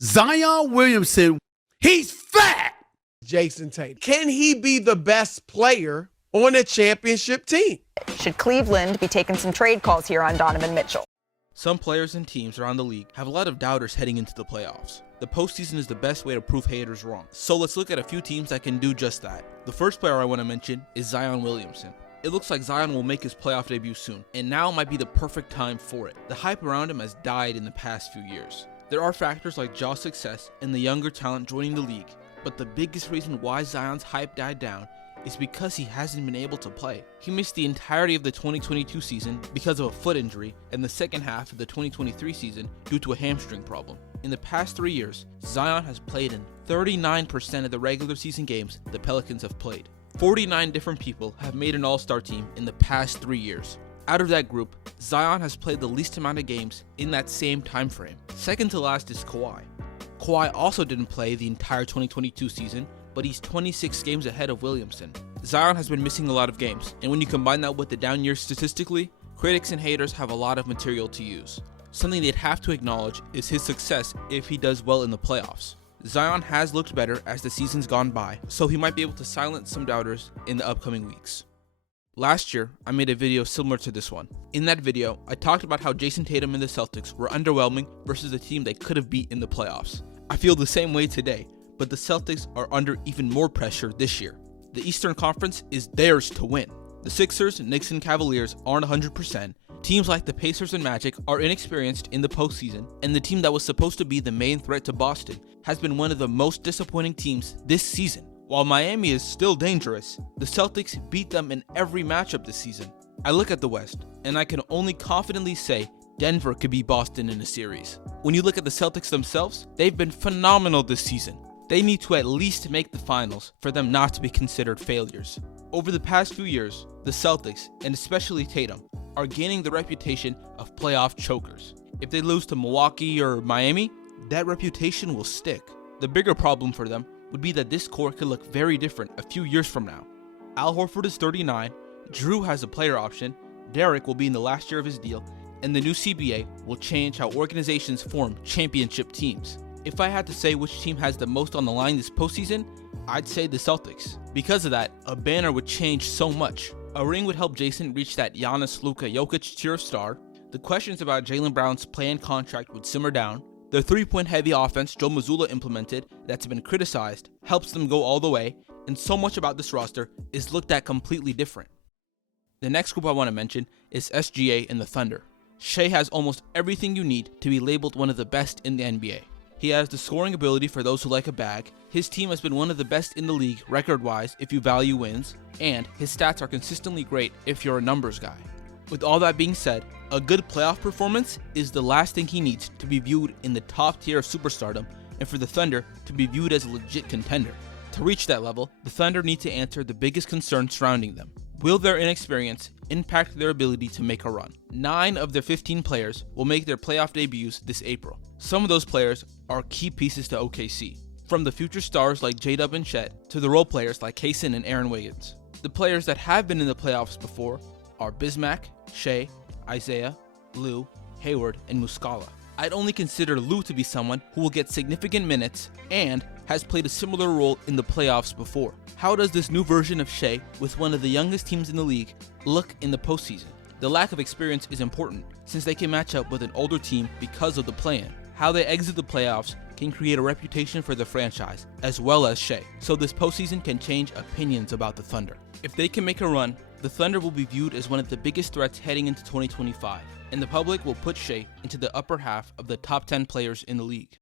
Zion Williamson, he's fat. Jason Tatum. Can he be the best player on a championship team? Should Cleveland be taking some trade calls here on Donovan Mitchell? Some players and teams around the league have a lot of doubters heading into the playoffs. The postseason is the best way to prove haters wrong. So let's look at a few teams that can do just that. The first player I want to mention is Zion Williamson. It looks like Zion will make his playoff debut soon, and now might be the perfect time for it. The hype around him has died in the past few years. There are factors like Ja's success and the younger talent joining the league, but the biggest reason why Zion's hype died down is because he hasn't been able to play. He missed the entirety of the 2022 season because of a foot injury and the second half of the 2023 season due to a hamstring problem. In the past 3 years, Zion has played in 39% of the regular season games the Pelicans have played. 49 different people have made an all-star team in the past 3 years. Out of that group, Zion has played the least amount of games in that same time frame. Second to last is Kawhi. Kawhi also didn't play the entire 2022 season, but he's 26 games ahead of Williamson. Zion has been missing a lot of games, and when you combine that with the down years statistically, critics and haters have a lot of material to use. Something they'd have to acknowledge is his success if he does well in the playoffs. Zion has looked better as the season's gone by, so he might be able to silence some doubters in the upcoming weeks. Last year, I made a video similar to this one. In that video, I talked about how Jason Tatum and the Celtics were underwhelming versus a team they could have beat in the playoffs. I feel the same way today, but the Celtics are under even more pressure this year. The Eastern Conference is theirs to win. The Sixers, Knicks, and Cavaliers aren't 100%. Teams like the Pacers and Magic are inexperienced in the postseason, and the team that was supposed to be the main threat to Boston has been one of the most disappointing teams this season. While Miami is still dangerous, the Celtics beat them in every matchup this season. I look at the West, and I can only confidently say Denver could beat Boston in a series. When you look at the Celtics themselves, they've been phenomenal this season. They need to at least make the finals for them not to be considered failures. Over the past few years, the Celtics, and especially Tatum, are gaining the reputation of playoff chokers. If they lose to Milwaukee or Miami, that reputation will stick. The bigger problem for them would be that this core could look very different a few years from now. Al Horford is 39, Drew has a player option, Derek will be in the last year of his deal, and the new CBA will change how organizations form championship teams. If I had to say which team has the most on the line this postseason, I'd say the Celtics. Because of that, a banner would change so much. A ring would help Jason reach that Giannis, Luka, Jokic tier of star. The questions about Jaylen Brown's play-in contract would simmer down. The three-point heavy offense Joe Mazzulla implemented that's been criticized helps them go all the way, and so much about this roster is looked at completely different. The next group I want to mention is SGA and the Thunder. Shai has almost everything you need to be labeled one of the best in the NBA. He has the scoring ability for those who like a bag, his team has been one of the best in the league record-wise if you value wins, and his stats are consistently great if you're a numbers guy. With all that being said, a good playoff performance is the last thing he needs to be viewed in the top tier of superstardom and for the Thunder to be viewed as a legit contender. To reach that level, the Thunder need to answer the biggest concern surrounding them. Will their inexperience impact their ability to make a run? 9 of their 15 players will make their playoff debuts this April. Some of those players are key pieces to OKC, from the future stars like J-Dub and Chet to the role players like Kaysen and Aaron Wiggins. The players that have been in the playoffs before are Bismack, Shai, Isaiah, Lou, Hayward, and Muscala. I'd only consider Lou to be someone who will get significant minutes and has played a similar role in the playoffs before. How does this new version of Shai, with one of the youngest teams in the league, look in the postseason? The lack of experience is important, since they can match up with an older team because of the play-in. How they exit the playoffs can create a reputation for the franchise, as well as Shai, so this postseason can change opinions about the Thunder. If they can make a run, the Thunder will be viewed as one of the biggest threats heading into 2025, and the public will put Shai into the upper half of the top 10 players in the league.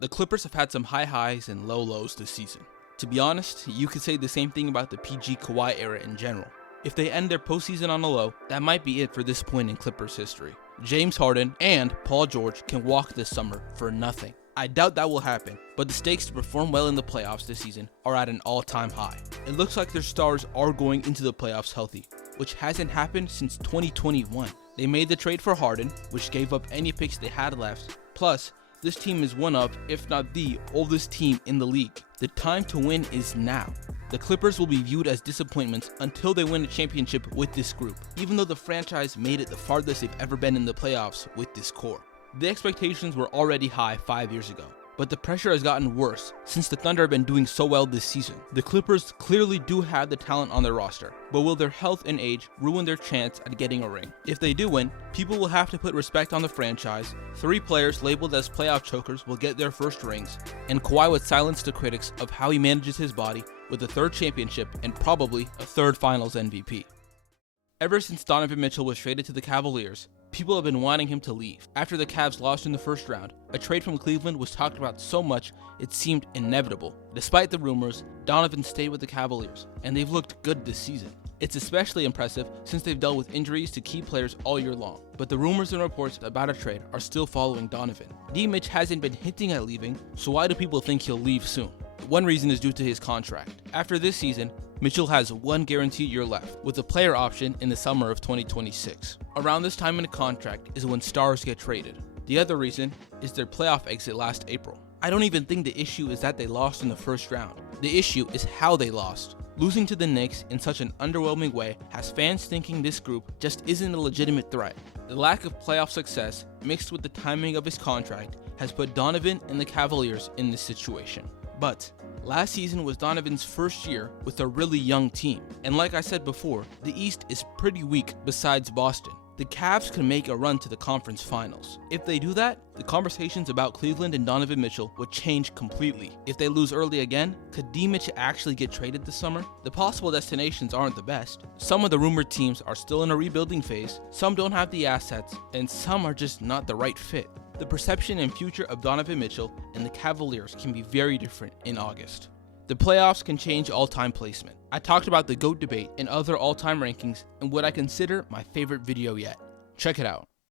The Clippers have had some high highs and low lows this season. To be honest, you could say the same thing about the PG Kawhi era in general. If they end their postseason on a low, that might be it for this point in Clippers history. James Harden and Paul George can walk this summer for nothing. I doubt that will happen, but the stakes to perform well in the playoffs this season are at an all-time high. It looks like their stars are going into the playoffs healthy, which hasn't happened since 2021. They made the trade for Harden, which gave up any picks they had left. Plus, this team is one of, if not the oldest team in the league. The time to win is now. The Clippers will be viewed as disappointments until they win a championship with this group, even though the franchise made it the farthest they've ever been in the playoffs with this core. The expectations were already high 5 years ago. but the pressure has gotten worse since the Thunder have been doing so well this season. The Clippers clearly do have the talent on their roster, but will their health and age ruin their chance at getting a ring? If they do win, people will have to put respect on the franchise, 3 players labeled as playoff chokers will get their first rings, and Kawhi would silence the critics of how he manages his body with a 3rd championship and probably a 3rd Finals MVP. Ever since Donovan Mitchell was traded to the Cavaliers, people have been wanting him to leave. After the Cavs lost in the first round, a trade from Cleveland was talked about so much it seemed inevitable. Despite the rumors, Donovan stayed with the Cavaliers, and they've looked good this season. It's especially impressive since they've dealt with injuries to key players all year long. But the rumors and reports about a trade are still following Donovan. D. Mitch hasn't been hinting at leaving, so why do people think he'll leave soon? One reason is due to his contract. After this season, Mitchell has 1 guaranteed year left, with a player option in the summer of 2026. Around this time in the contract is when stars get traded. The other reason is their playoff exit last April. I don't even think the issue is that they lost in the first round. The issue is how they lost. Losing to the Knicks in such an underwhelming way has fans thinking this group just isn't a legitimate threat. The lack of playoff success, mixed with the timing of his contract, has put Donovan and the Cavaliers in this situation. But last season was Donovan's first year with a really young team, and like I said before, the East is pretty weak besides Boston. The Cavs can make a run to the conference finals. If they do that, the conversations about Cleveland and Donovan Mitchell would change completely. If they lose early again, could D. Mitch actually get traded this summer? The possible destinations aren't the best. Some of the rumored teams are still in a rebuilding phase, some don't have the assets, and some are just not the right fit. The perception and future of Donovan Mitchell and the Cavaliers can be very different in August. The playoffs can change all-time placement. I talked about the GOAT debate and other all-time rankings in what I consider my favorite video yet. Check it out.